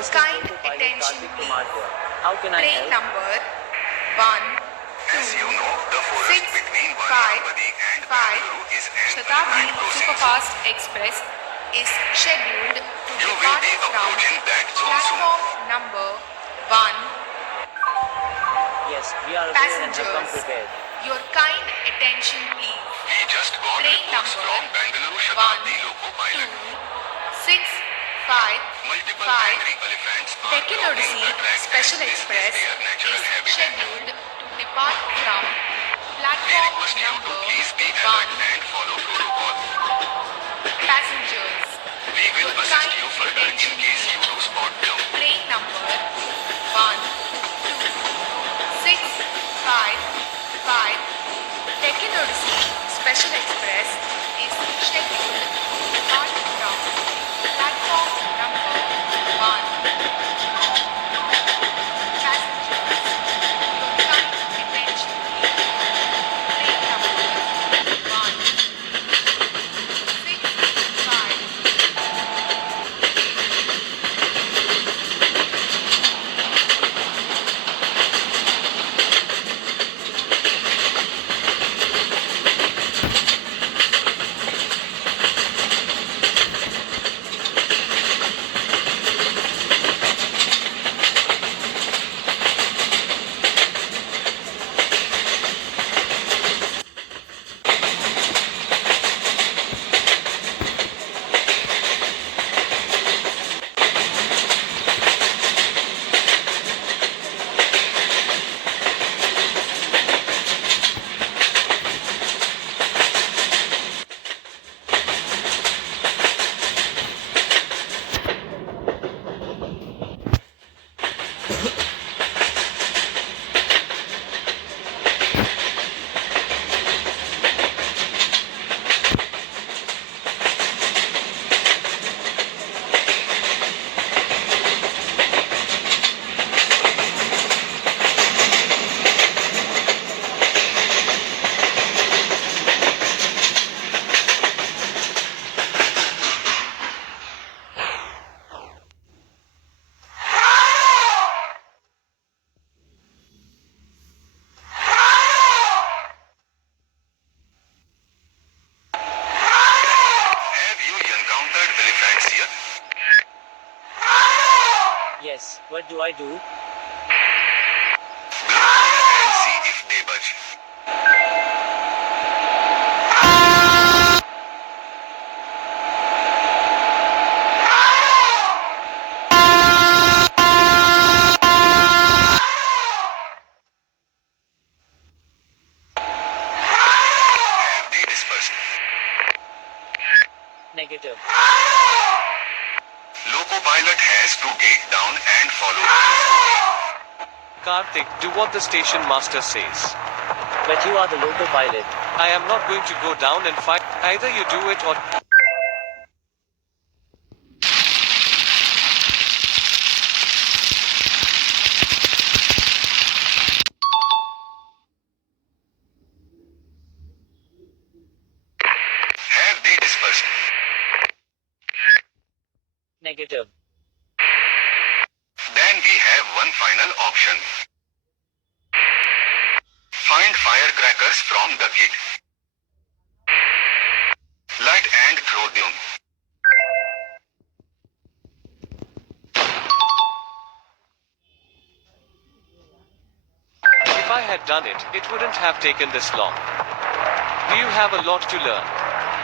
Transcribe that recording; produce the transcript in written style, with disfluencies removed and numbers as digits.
Assistant kind Co-Pilot attention Karthik please. Kumar here. How can I Train help? number 1, As you know, the 2, forest 6, between 5, Varnavadi and 5 Bangalore is an Shatabdi unlined crossing Superfast Express is scheduled to You will depart be from approaching that zone soon. platform number 1. Yes, we are aware and have come Passengers, prepared. your kind attention please. We just got Train reports number from Bangalore 1, Shatabdi Loco 2, Pilot. 6, 5, Multiple 5 angry elephants are Deccan blocking Odyssey the track Special and this Express is their natural is habitat. scheduled to depart from We platform request you to number please be 1. alert and follow protocol. Passengers, We will your assist kind you further in attention case you please. do spot jump. Train number 1, 2, 6, 5, 5 Deccan Odyssey Special Express is scheduled to depart from platform number 1. Passengers, your kind attention please. Train number 1, 6, 5 Have you encountered elephants yet? Yes, what do I do? Blow and see if they budge. Have they dispersed? Negative. Loco pilot has to get down and follow this route. Karthik, do what the station master says. But you are the local pilot. I am not going to go down and fight. Either you do it or. Have they dispersed? Negative. Then we have one final option. Find firecrackers from the kit. Light and throw them. If I had done it, it wouldn't have taken this long. Do you have a lot to learn?